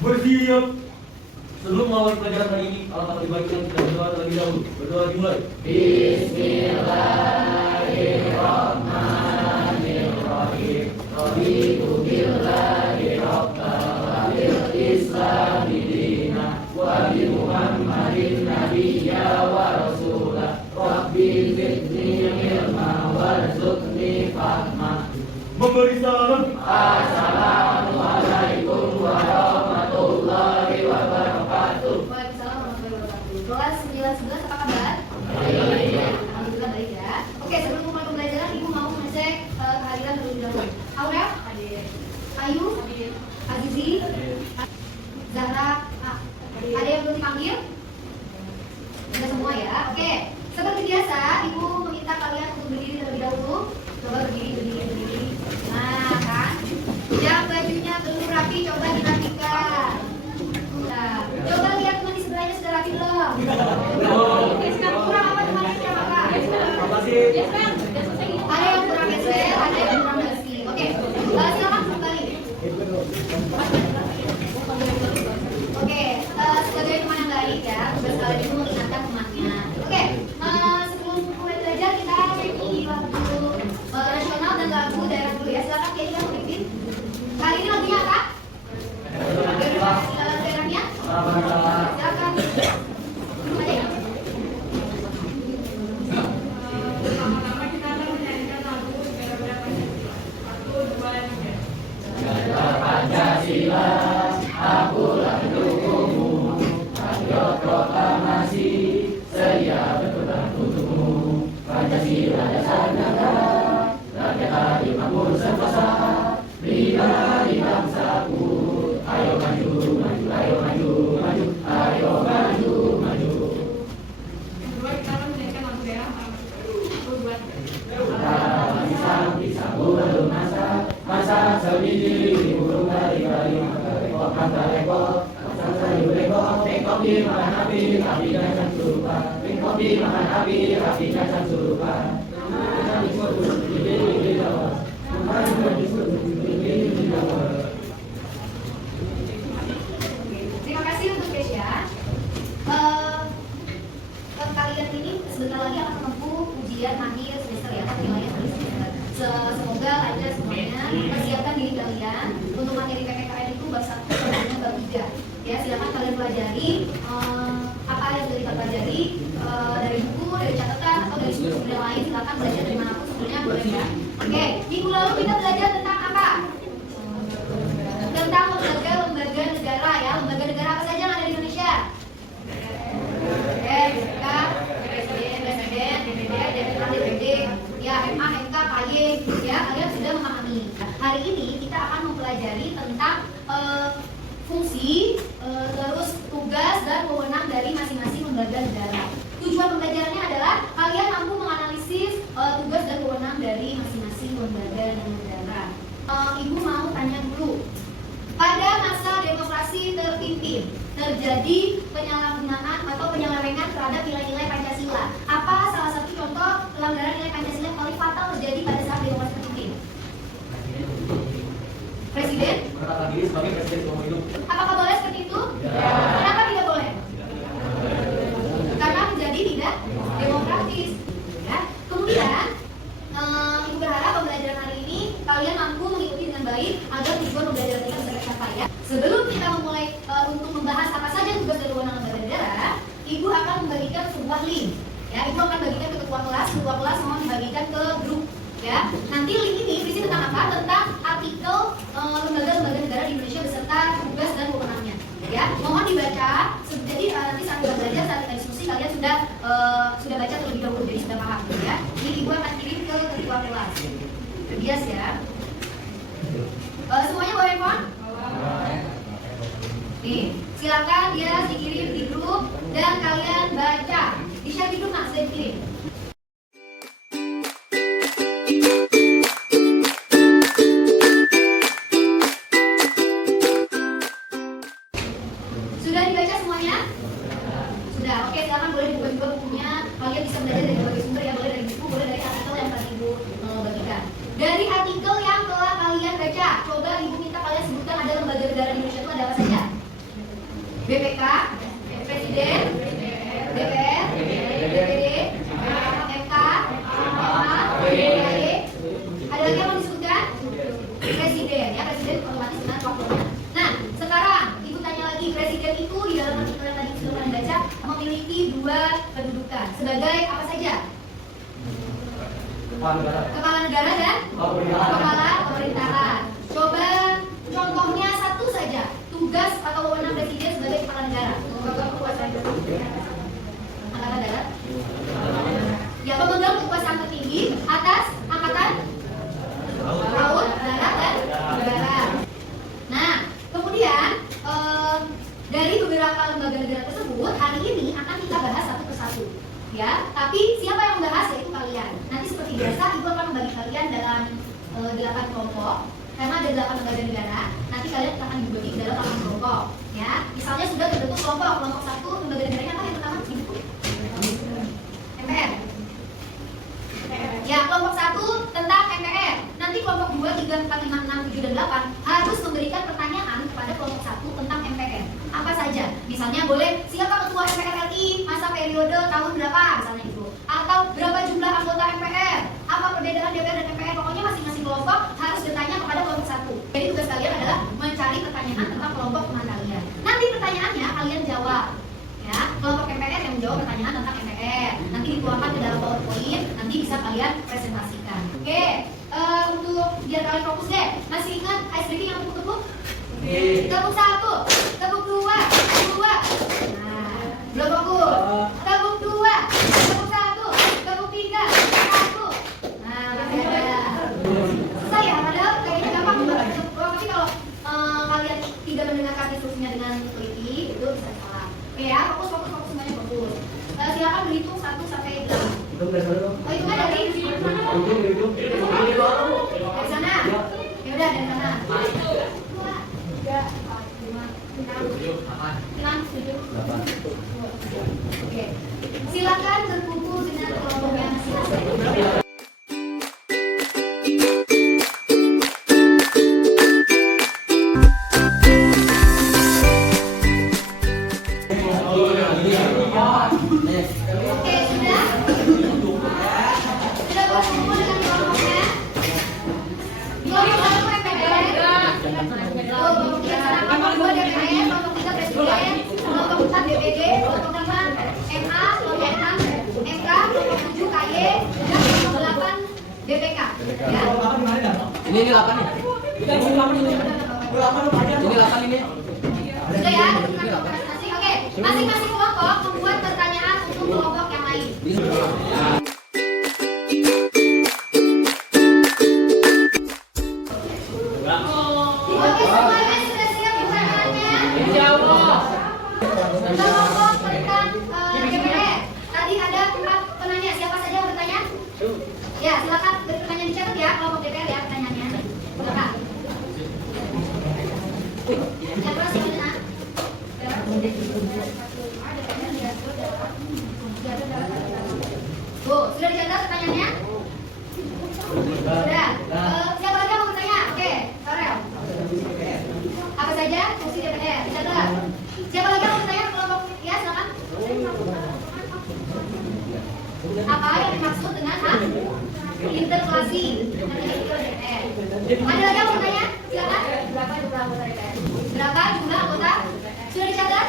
Bersiap. Sebelum mengawali pelajaran hari ini, alangkah lebih baiknya kita berdoa terlebih dahulu. Berdoa dimulai. Bismillahirrahmanirrahim. Raditu billahi rabban wa bil islami dinan wa bi Muhammadin nabiyya wa rasulah. Rabbi zidni ilma warzuqni fahma. Memberi salam. Assalamualaikum warahmatullahi wabarakatuh. Waalaikumsalam warahmatullahi wabarakatuh. Kelas 9-11 apa kabar? Alhamdulillah baik ya. Oke, sebelum mulai pembelajaran, Ibu mau mengecek kehadiran terlebih dahulu. Aurel? Hadir. Ayu? Hadir. Azizi? Zahra? Ada yang belum dipanggil? Sudah semua ya? Oke. Seperti biasa, Ibu meminta kalian untuk berdiri terlebih dahulu. Coba berdiri. Nah, kan? Yang bajunya belum rapi, coba dirapikan. Nah, coba lihat teman di sebelahnya sudah rapi belum? Kurang apa temannya kurang apa? Ada yang kurang gesel, ada yang kurang bersih. Oke, silakan kembali. Oke, sebagai teman yang baik ya, tugas kalian itu mengingatkan temannya. Oke, sebelum mulai belajar kita nyanyi lagu nasional dan lagu daerah dulu ya. Silakan Kiai yang memimpin. Kali ini lagunya apa? Daerahnya? Silakan. Dulu aja ya. Pertama-tama kita akan menyanyikan lagu daerah Pancasila. 1, 2, 3. Pancasila, akulah pendukungmu. Ayo proklamasi, sedia berperang untukmu. Pancasila dasar negara, rakyat adil makmur sentosa. Bina di bangsaku, ayo maju, ayo maju. Yang kedua kita akan menyanyikan lagu daerah 1, 2, 3. Bisa belum masa sendiri burung dari rekor tengkok di makan api kan surupa tengkok di makan api kan surupa. Terima kasih untuk Kesia. Kalian ini sebentar lagi akan menempuh ujian akhir semester ya, penilaian akhir semester. Semoga lancar semuanya. Persiapkan diri kalian untuk materi PPKN itu bab 1 sampai bab 3. Ya, silakan kalian pelajari apa yang sudah kita pelajari dari buku, dari catatan atau dari sumber-sumber yang lain. Silakan belajar dari manapun sumbernya boleh ya. Oke, minggu lalu kita belajar tentang apa? Tentang lembaga negara ya. Lembaga negara apa saja yang ada di Indonesia? Presiden, DPD, DPD, ya MA, MK, KY, ya kalian sudah memahami. Hari ini kita akan mempelajari tentang fungsi, terus tugas dan wewenang dari masing-masing lembaga negara. Tujuan pembelajarannya adalah kalian mampu menganalisis tugas dan wewenang dari masing-masing lembaga negara. Ibu mau tanya dulu. Pada masa demokrasi terpimpin, terjadi penyalahgunaan atau penyelewengan terhadap nilai-nilai Pancasila. Apa salah satu contoh pelanggaran nilai Pancasila yang paling fatal terjadi pada saat demokrasi terpimpin? Presiden? Menetapkan diri sebagai presiden seumur hidup. Apakah boleh seperti itu? Ya. Kenapa tidak boleh? Karena menjadi tidak demokratis. Ya. Kemudian, Ibu berharap pembelajaran hari ini kalian mampu mengikuti dengan baik agar tujuan pembelajaran kita bisa tercapai ya. Sebelum kita memulai untuk membahas apa saja tugas dan wewenang lembaga negara, Ibu akan membagikan sebuah link. Ya, Ibu akan bagikan ke ketua kelas mohon dibagikan ke grup. Ya, nanti link ini berisi tentang apa? Tentang artikel lembaga-lembaga negara di Indonesia beserta tugas dan wewenangnya. Ya, mohon dibaca. Jadi nanti saat kita belajar, saat kita diskusi, kalian sudah baca terlebih dahulu, jadi sudah paham. Ya, ini Ibu akan kirim ke ketua kelas. Bias ya. Semuanya bawa handphone? Nih, silakan dia dikirim di grup dan kalian baca. Di-share di grup nak, sudah dikirim. Sudah dibaca semuanya? Sudah, oke, silakan boleh dibuka juga bukunya. Kalian bisa belajar dari berbagai sumber ya, boleh dari buku, boleh dari artikel yang tadi Ibu bagikan. Dari artikel yang telah kalian baca, coba Ibu minta kalian sebutkan ada lembaga negara di Indonesia itu ada apa saja? BPK, Presiden, DPR, DPD, MK, MA, DPRD. Ada lagi yang mau disebutkan? Presiden, ya, presiden otomatis dengan wakilnya. Nah, sekarang ibu tanya lagi, presiden itu di dalam artikel yang tadi sudah kalian baca memiliki dua kedudukan sebagai apa saja? Kepala negara dan kepala pemerintahan. Coba contohnya satu saja, tugas atau wewenang presiden sebagai kepala negara. Angkatan darat. Ya, pemegang kekuasaan tertinggi atas angkatan laut, darat, dan udara. Nah, kemudian dari beberapa lembaga negara tersebut hari ini akan kita bahas satu persatu, ya. Tapi siapa yang membahas yaitu kalian. Nanti seperti biasa, ibu akan membagi kalian dalam 8 kelompok. Karena ada 8 lembaga negara, nanti kalian akan dibagi dalam 8 kelompok, ya. Misalnya sudah terbentuk kelompok 1 lembaga negaranya apa yang pertama? MPR. Ya, kelompok 1 tentang MPR. Nanti kelompok 2, 3, 4, 5, 6, 7, dan 8 harus memberikan pertanyaan kepada kelompok 1 tentang MPR. Apa saja? Misalnya boleh, siapa ketua MPR RI masa periode tahun berapa? Misalnya itu. Atau berapa jumlah anggota MPR? Apa perbedaan DPR dan MPR? Pokoknya masing-masing kelompok harus bertanya kepada kelompok 1. Jadi tugas kalian adalah mencari pertanyaan tentang kelompok teman kalian. Nanti pertanyaannya kalian jawab. Ya, kelompok MPR yang menjawab pertanyaan tentang MPR. Nanti dituangkan ke dalam PowerPoint, nanti bisa kalian presentasikan. Oke, untuk biar kalian fokus deh. Masih ingat ice breaking yang tepuk-tepuk? Tepuk 1, tepuk 2, tepuk 2. Nah, belum fokus. Tepuk 2, tepuk 1, tepuk 3, 1. Nah, masih ada. Selesai ya, padahal kayaknya gampang banget. Tapi kalau kalian tidak mendengarkan instruksinya dengan teliti, itu bisa salah. Oke ya, fokus semuanya fokus. Silakan berhitung 1 sampai 8. Oh, itu kan dari sana. Ya udah dari sana. 2, 3, 4, 5, 6, 7, 8. Oke. Silakan berkumpul dengan kelompoknya masing-masing. Ini 8 ya? Ini 8 ini. Sudah ya? Oke, masing-masing kelompok membuat pertanyaan untuk kelompok yang lain. Oke, semuanya sudah siap pertanyaannya? Kelompok tentang DPR. Tadi ada 4 penanya. Siapa saja yang bertanya? Ya, silakan bertanya dicatat ya, kelompok DPR ya pertanyaannya. Silakan. Yang keras gimana? Sudah dicatat pertanyaannya? Sudah. Siapa lagi yang mau bertanya? Oke, Farel. Apa saja fungsi DPR? Dicatat. Siapa lagi yang mau bertanya kelompok? Ya, silakan. Apa yang dimaksud dengan interpelasi? Ada lagi yang mau bertanya? Silakan. Berapa jumlah anggota DPR? Berapa jumlah anggota? Sudah dicatat?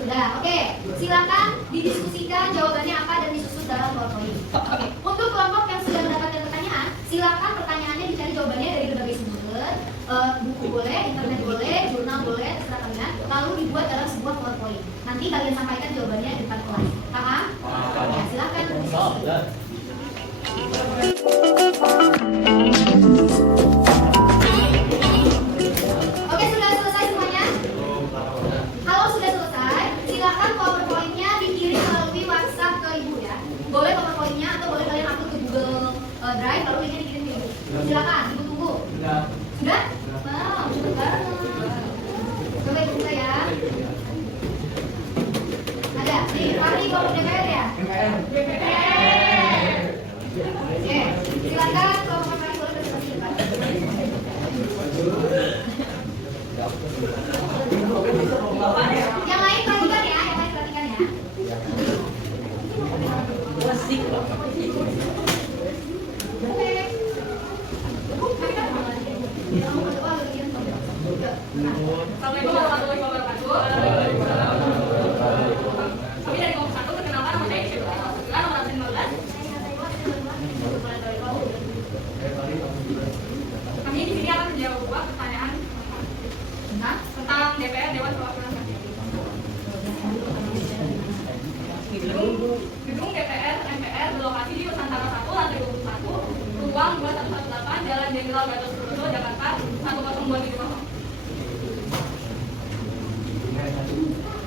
Sudah. Oke. Silakan didiskusikan jawabannya apa dan disusun dalam PowerPoint. Oke. Untuk kelompok yang sudah mendapatkan pertanyaan, silakan pertanyaannya dicari jawabannya dari berbagai sumber. Buku boleh, internet boleh, jurnal boleh, terserah kalian. Lalu dibuat dalam sebuah PowerPoint. Nanti kalian sampaikan jawabannya di depan kelas. Paham? Ya, silakan berdiskusi. Oke, sudah selesai semuanya? Kalau sudah selesai, silakan PowerPoint-nya dikirim melalui WhatsApp ke ibu ya. Boleh PowerPoint-nya atau boleh kalian upload ke Google Drive lalu linknya dikirim ke ibu. Silakan, ibu tunggu. Sudah? Wow, cepet banget. Coba ibu buka ya. Ada, nih, Fahri kelompok DPR ya? Oke, silakan kelompok Fahri boleh presentasi depan. Assalamualaikum warahmatullahi wabarakatuh. Kami dari kelompok 1, perkenalkan nama saya Syekh Abdullah, nomor absen 15. Kami di sini akan menjawab dua pertanyaan tentang DPR, Dewan Perwakilan Rakyat. Gedung DPR MPR berlokasi di Nusantara 1, lantai 21, ruang 2118, Jalan Jenderal Gatot Subroto, Jakarta 10270.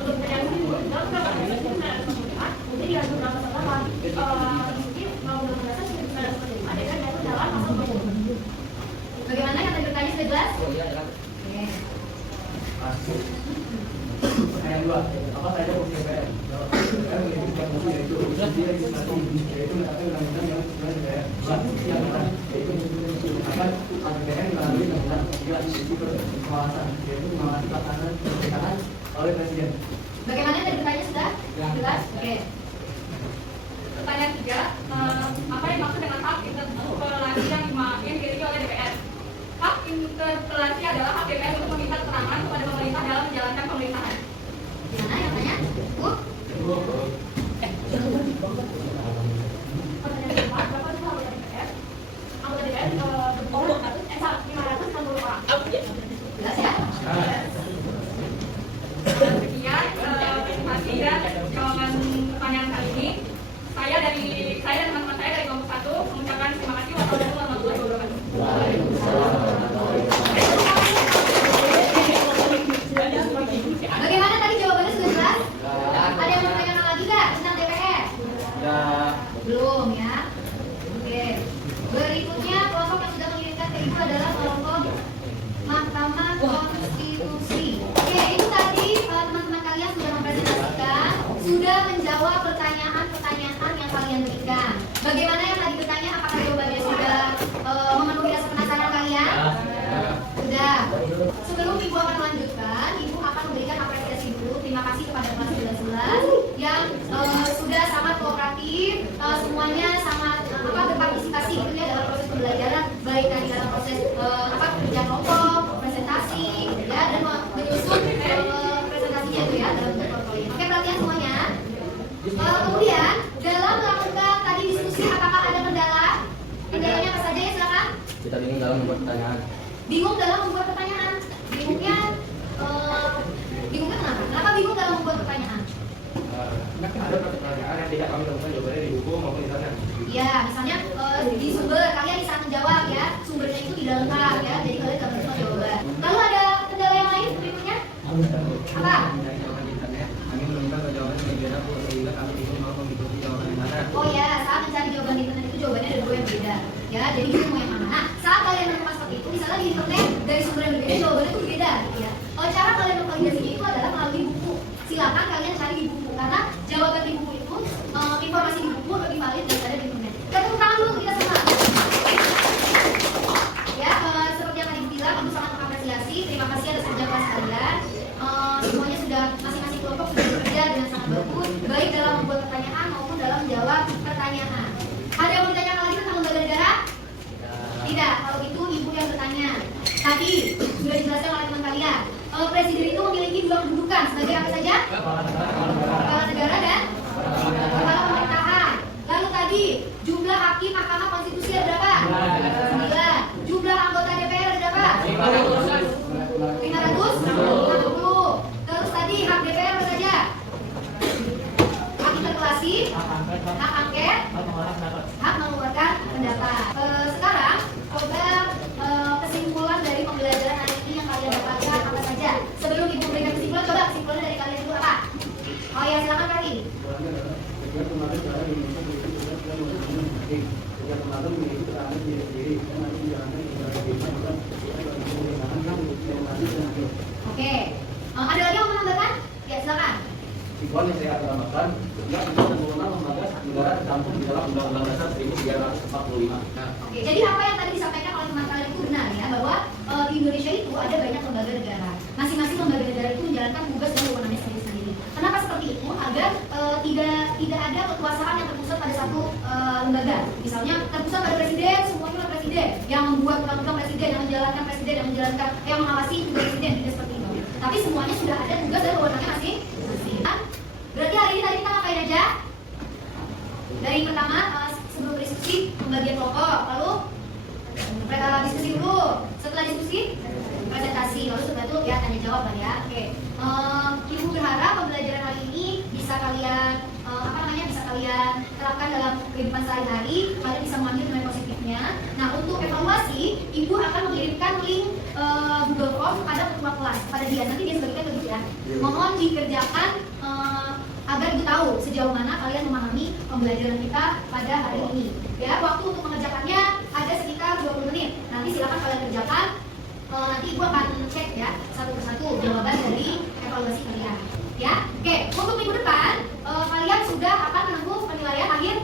Untuk pertanyaan kedua, dalam beberapa proses pemilihan pemilihan, jadi ada beberapa catatan mungkin mau berdasar seperti ada seperti ada kan yaitu dalam pasal 20. Bagaimana yang tadi bertanya sudah jelas? Oke. Pertanyaan 2, apa saja fungsi DPR? DPR memiliki fungsi yaitu legislasi, yaitu menetapkan undang-undang yang sesuai DPR. Yang kedua, yaitu menggunakan APBN melalui undang-undang. Tiga, sisi pengawasan, yaitu mengawasi pelaksanaan pemerintahan oleh Presiden. Bagaimana yang tadi bertanya sudah jelas? Oke. Pertanyaan 3, apa yang dimaksud dengan hak interpelasi yang dimiliki oleh DPR? Hak interpelasi adalah hak DPR untuk meminta keterangan kepada pemerintah dalam menjalankan pemerintahan. Gimana yang tanya? Bu? Pertanyaan keempat, berapa jumlah anggota DPR? Anggota DPR berjumlah 560 orang. Jelas ya? Sekian presentasi dan jawaban pertanyaan kali ini. Saya dan teman-teman saya dari kelompok 1 mengucapkan terima kasih. Wassalamualaikum warahmatullahi wabarakatuh. Bagaimana tadi jawabannya sudah jelas? Ada yang mau tanyakan lagi nggak tentang DPR? Belum ya? Oke. Berikutnya kelompok yang sudah mengirimkan ke ibu adalah kelompok Mahkamah Konstitusi. Oke, itu tadi teman-teman kalian sudah mempresentasikan, sudah menjawab pertanyaan-pertanyaan yang kalian berikan. Bagaimana yang tadi bertanya? Apakah jawabannya sudah memenuhi rasa penasaran kalian? Sudah. Sebelum ibu akan melanjutkan, ibu akan memberikan apresiasi dulu. Terima kasih kepada kelas 11 yang sudah sangat kooperatif, semuanya sangat berpartisipasi gitu ya dalam proses pembelajaran, baik dari dalam proses kerja kelompok, presentasi, ya, dan menyusun presentasinya itu ya dalam bentuk portfolio. Oke, perhatian semuanya. Kemudian dalam melakukan tadi diskusi, apakah ada kendala? Kendalanya apa saja ya, silakan. Kita bingung dalam membuat pertanyaan. Bingung dalam membuat pertanyaan. Bingungnya kenapa? Kenapa bingung dalam membuat pertanyaan? Ada pertanyaan yang tidak kami temukan jawabannya di buku maupun di sana. Ya, misalnya di sumber kalian di saat menjawab ya, sumbernya itu tidak lengkap ya, jadi kalian tidak menemukan jawaban. Lalu ada kendala yang lain berikutnya? Apa? Kami menemukan jawabannya yang berbeda sehingga kami bingung mau mengikuti jawaban yang mana. Oh ya, saat mencari jawaban di internet itu jawabannya ada dua yang beda. Ya, jadi bingung mau yang mana. Nah, saat kalian menemukan seperti itu, misalnya di internet dari sumber yang berbeda jawabannya itu berbeda gitu ya. Cara kalian memvalidasinya itu adalah melalui buku. Silakan kalian cari di buku karena jawaban di buku itu informasi di buku lebih valid daripada di internet. Kita tepuk tangan dulu kita semua. Ya, seperti yang tadi bilang, aku sangat mengapresiasi. Terima kasih atas kerja keras kalian. Semuanya sudah masing-masing kelompok sudah bekerja dengan sangat bagus, baik dalam membuat pertanyaan maupun dalam menjawab pertanyaan. Ada yang mau ditanyakan lagi tentang lembaga negara? Tidak. Kalau itu ibu yang bertanya. Tadi sudah dijelaskan oleh teman kalian. Presiden itu memiliki dua kedudukan sebagai apa saja? Kepala negara dan kepala pemerintahan. Lalu tadi jumlah hakim Mahkamah Konstitusi ada berapa? 9. Jumlah anggota DPR ada berapa? 560. Terus tadi hak DPR apa saja? Hak interpelasi, hak angket, hak mengeluarkan pendapat. Sekarang coba kesimpulan dari pembelajaran hari ini yang kalian dapatkan apa saja? Sebelum ibu berikan kesimpulan, coba kesimpulan dari kalian dulu apa? Oh ya, silakan Kaki. Oke. Ada lagi yang mau menambahkan? Ya, silakan. Kesimpulan yang saya tambahkan, tidak bisa sempurna lembaga negara tercantum di dalam Undang-Undang Dasar 1345. Oke, jadi apa yang tadi disampaikan oleh teman kalian itu benar ya, bahwa di Indonesia itu ada banyak lembaga negara. Masing-masing lembaga negara itu menjalankan tugas dan wewenangnya sendiri-sendiri. Kenapa seperti itu? Agar tidak ada kekuasaan yang terpusat pada satu lembaga. Misalnya terpusat pada presiden, semuanya adalah presiden yang membuat undang-undang presiden, yang menjalankan presiden, yang mengawasi tugas presiden, tidak seperti itu. Tapi semuanya sudah ada tugas dan wewenangnya masing-masing. Berarti hari ini tadi kita ngapain aja? Dari pertama sebelum diskusi pembagian kelompok, lalu diskusi dulu. Setelah diskusi presentasi, lalu setelah itu ya tanya jawab kan ya. Oke. Ibu berharap pembelajaran hari ini bisa kalian bisa kalian terapkan dalam kehidupan sehari-hari, kalian bisa mengambil nilai positifnya. Nah, untuk evaluasi, Ibu akan mengirimkan link Google Form kepada ketua kelas, kepada dia. Nanti dia sebagian ke Ibu ya. Mohon dikerjakan agar Ibu tahu sejauh mana kalian memahami pembelajaran kita pada hari ini. Ya, waktu untuk mengerjakannya ada sekitar 20 menit. Nanti silakan kalian kerjakan. Nanti Ibu akan cek ya satu persatu jawaban dari evaluasi kalian. Ya, oke. Untuk minggu depan kalian sudah akan menempuh penilaian akhir